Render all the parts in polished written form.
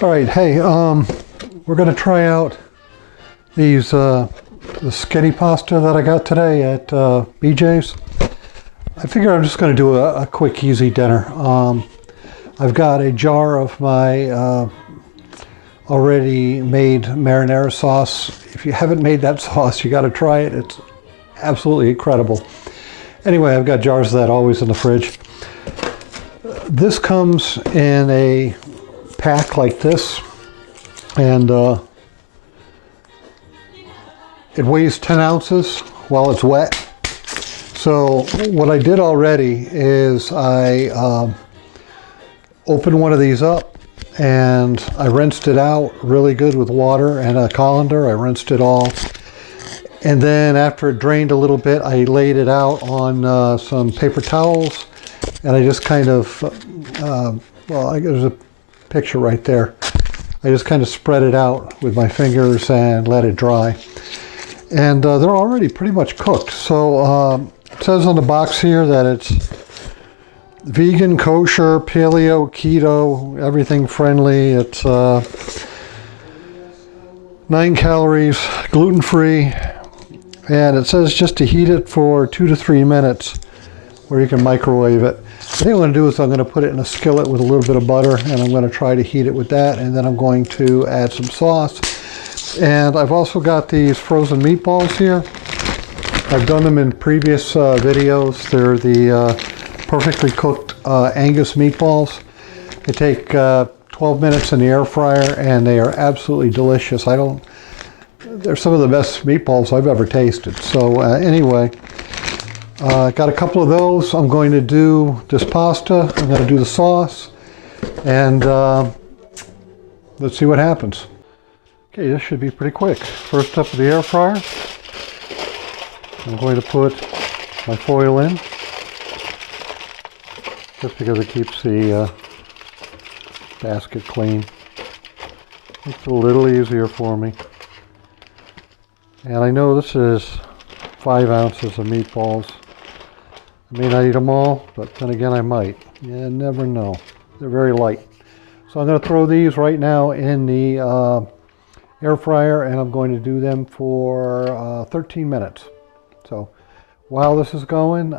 All right, hey, we're gonna try out these the sketty pasta that I got today at BJ's. I figure I'm just gonna do a quick, easy dinner. I've got a jar of my already made marinara sauce. If you haven't made that sauce, you got to try it. It's absolutely incredible. Anyway, I've got jars of that always in the fridge. This comes in a pack like this, and it weighs 10 ounces while it's wet. So what I did already is I opened one of these up and I rinsed it out really good with water and a colander. I rinsed it all, and then after it drained a little bit, I laid it out on some paper towels, and I just kind of there's a picture right there. I just kind of spread it out with my fingers and let it dry. And they're already pretty much cooked. So it says on the box here that it's vegan, kosher, paleo, keto, everything friendly. It's 9 calories, gluten-free, and it says just to heat it for 2 to 3 minutes, where you can microwave it. I think what I'm going to do is I'm going to put it in a skillet with a little bit of butter, and I'm going to try to heat it with that, and then I'm going to add some sauce. And I've also got these frozen meatballs here. I've done them in previous videos. They're the perfectly cooked Angus meatballs. They take 12 minutes in the air fryer, and they are absolutely delicious. They're some of the best meatballs I've ever tasted. So anyway, got a couple of those. I'm going to do this pasta. I'm going to do the sauce, and let's see what happens. Okay, this should be pretty quick. First up with the air fryer. I'm going to put my foil in, just because it keeps the basket clean. Makes it a little easier for me. And I know this is 5 ounces of meatballs. I may not eat them all, but then again I might. You never know. They're very light. So I'm going to throw these right now in the air fryer, and I'm going to do them for 13 minutes. So while this is going,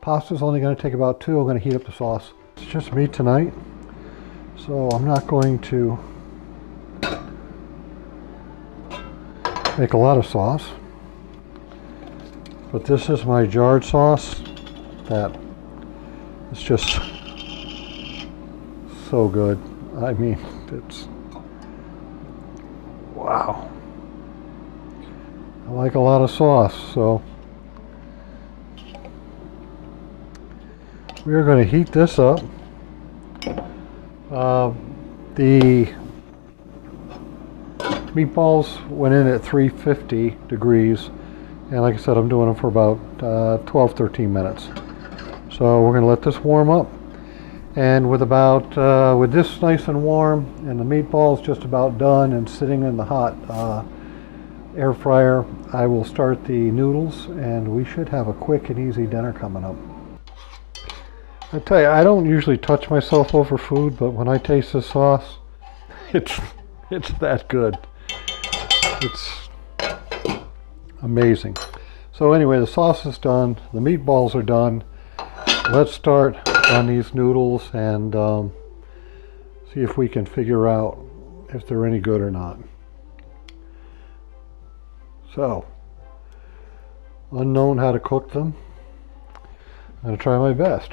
pasta's only going to take about 2. I'm going to heat up the sauce. It's just me tonight, so I'm not going to make a lot of sauce. But this is my jarred sauce that is just so good. I mean, it's wow. I like a lot of sauce, so we are going to heat this up. The meatballs went in at 350 degrees, and like I said, I'm doing them for about 12-13 minutes. So we're going to let this warm up, and with this nice and warm and the meatballs just about done and sitting in the hot air fryer, I will start the noodles, and we should have a quick and easy dinner coming up. I tell you, I don't usually touch myself over food, but when I taste this sauce, it's that good. It's amazing. So anyway, the sauce is done, the meatballs are done. Let's start on these noodles and see if we can figure out if they're any good or not. So, unknown how to cook them. I'm going to try my best.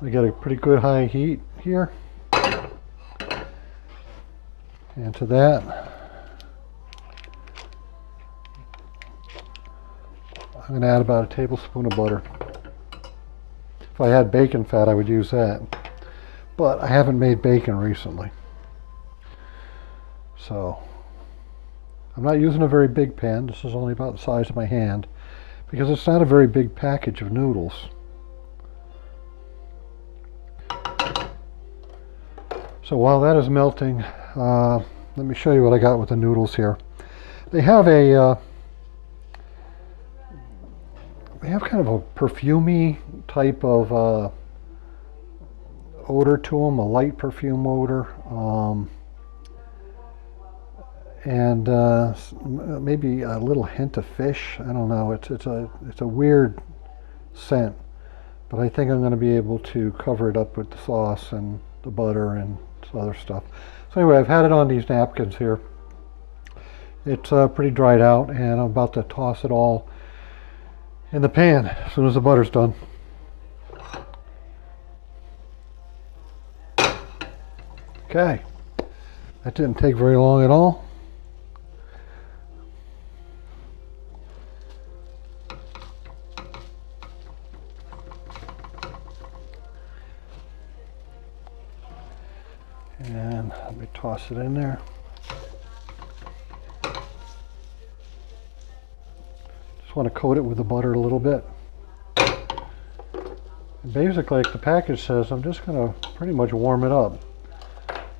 I got a pretty good high heat here. And to that, I'm going to add about a tablespoon of butter. If I had bacon fat, I would use that. But I haven't made bacon recently. So, I'm not using a very big pan. This is only about the size of my hand, because it's not a very big package of noodles. So while that is melting, let me show you what I got with the noodles here. They have kind of a perfumey type of odor to them, a light perfume odor, and maybe a little hint of fish. I don't know. It's a weird scent, but I think I'm going to be able to cover it up with the sauce and the butter and some other stuff. So anyway, I've had it on these napkins here. It's pretty dried out, and I'm about to toss it all in the pan as soon as the butter's done. Okay, that didn't take very long at all. And let me toss it in there. Just want to coat it with the butter a little bit. And basically, like the package says, I'm just going to pretty much warm it up.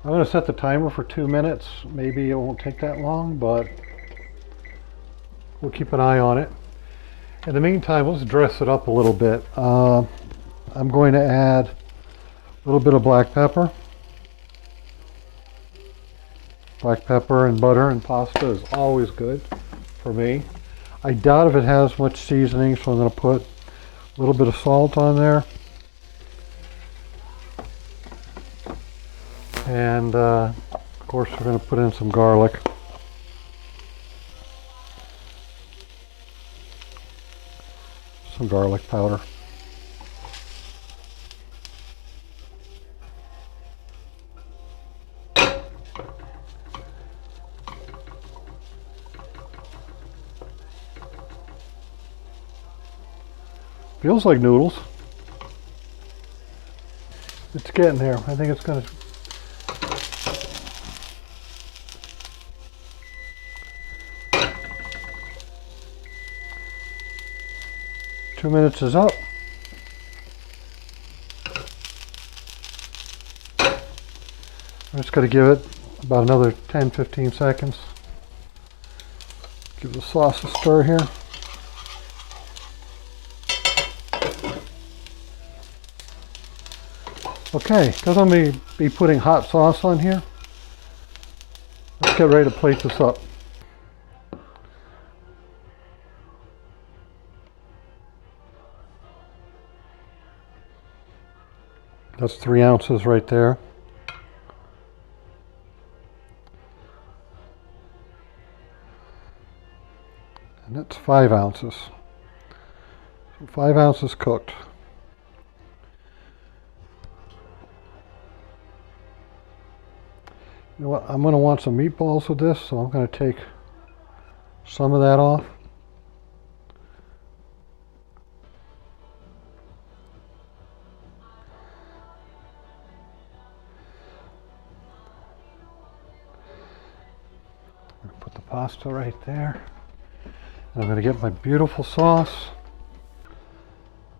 I'm going to set the timer for 2 minutes. Maybe it won't take that long, but we'll keep an eye on it. In the meantime, let's dress it up a little bit. I'm going to add a little bit of black pepper. Black pepper and butter and pasta is always good for me. I doubt if it has much seasoning, so I'm going to put a little bit of salt on there. And of course we're going to put in some garlic. Some garlic powder. Feels like noodles. It's getting there. I think it's going to... Two minutes is up. I'm just going to give it about another 10-15 seconds. Give the sauce a stir here. Okay, because I'm going to be putting hot sauce on here, let's get ready to plate this up. That's 3 ounces right there. And that's 5 ounces. So 5 ounces cooked. You know what, I'm going to want some meatballs with this, so I'm going to take some of that off. I'm going to put the pasta right there. And I'm going to get my beautiful sauce.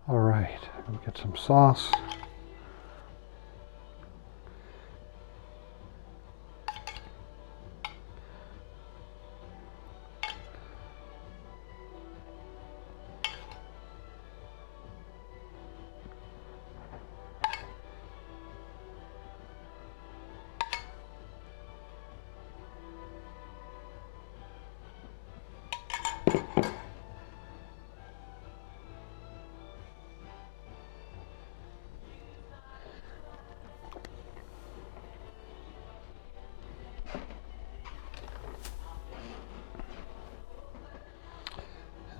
All right, I'm going to get some sauce.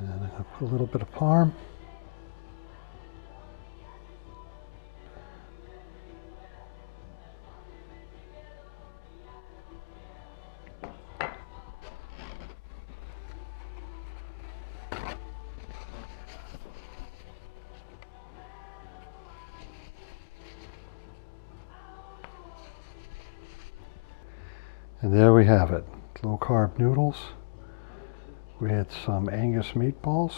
And I'm going to put a little bit of parm. And there we have it, low carb noodles. We had some Angus meatballs,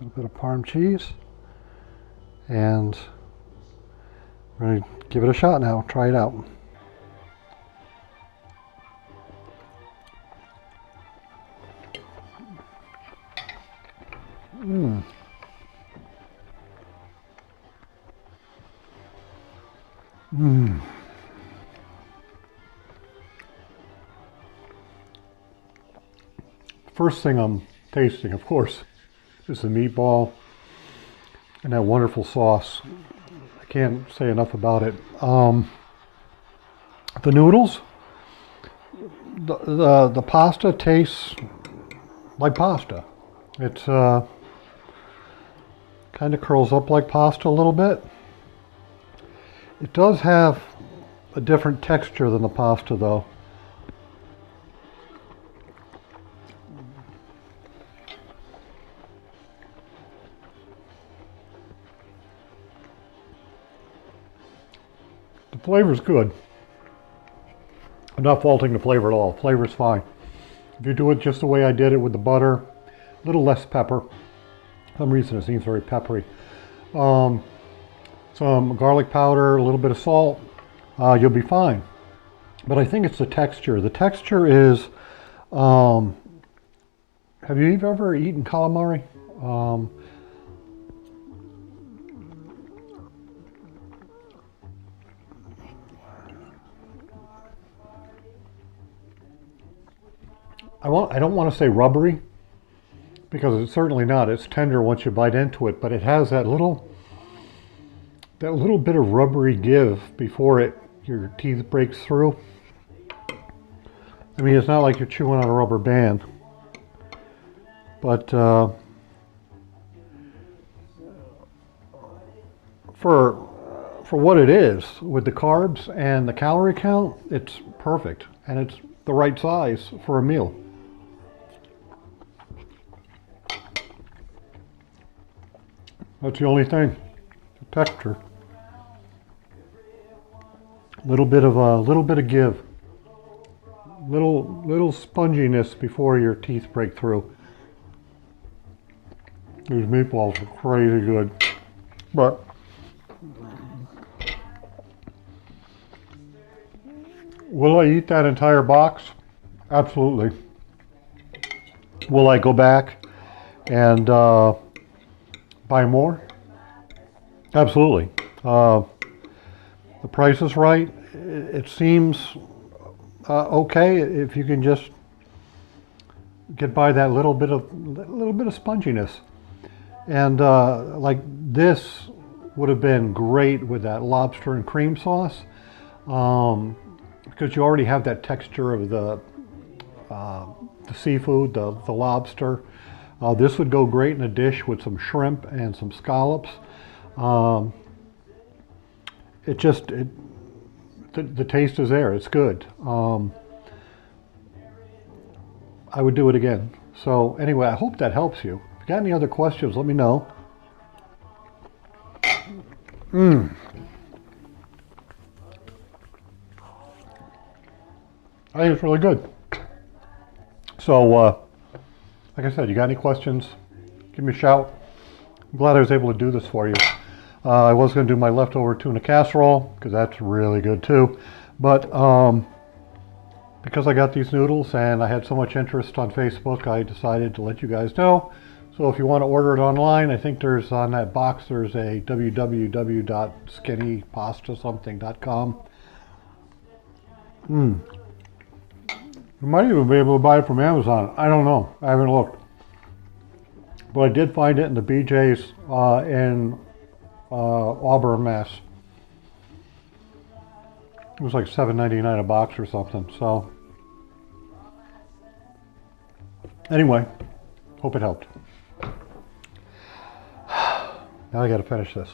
a little bit of Parm cheese, and we're going to give it a shot now, try it out. first thing I'm tasting, of course, is the meatball and that wonderful sauce. I can't say enough about it. The noodles, the pasta tastes like pasta. It's kind of curls up like pasta a little bit. It does have a different texture than the pasta though. The flavor's good. I'm not faulting the flavor at all. Flavor's fine. If you do it just the way I did it with the butter, a little less pepper. For some reason it seems very peppery. Some garlic powder, a little bit of salt, you'll be fine. But I think it's the texture. The texture is, have you ever eaten calamari? I don't want to say rubbery, because it's certainly not. It's tender once you bite into it, but it has that little bit of rubbery give before your teeth breaks through. I mean, it's not like you're chewing on a rubber band, but for what it is, with the carbs and the calorie count, it's perfect, and it's the right size for a meal. That's the only thing, the texture. Little bit of give, little sponginess before your teeth break through. These meatballs are crazy good, but will I eat that entire box? Absolutely. Will I go back and buy more? Absolutely. The price is right. It seems okay if you can just get by that little bit of sponginess. And like this would have been great with that lobster and cream sauce, because you already have that texture of the seafood, the lobster. This would go great in a dish with some shrimp and some scallops. The taste is there. It's good. I would do it again. So anyway, I hope that helps you. If you got any other questions, let me know. I think it's really good. So, like I said, you got any questions, give me a shout. I'm glad I was able to do this for you. I was going to do my leftover tuna casserole, because that's really good too. But because I got these noodles and I had so much interest on Facebook, I decided to let you guys know. So if you want to order it online, I think there's on that box, there's a www.skinnypastasomething.com. You might even be able to buy it from Amazon. I don't know. I haven't looked. But I did find it in the BJ's in Auburn, Mass. It was like $7.99 a box or something. So anyway, hope it helped. Now I got to finish this.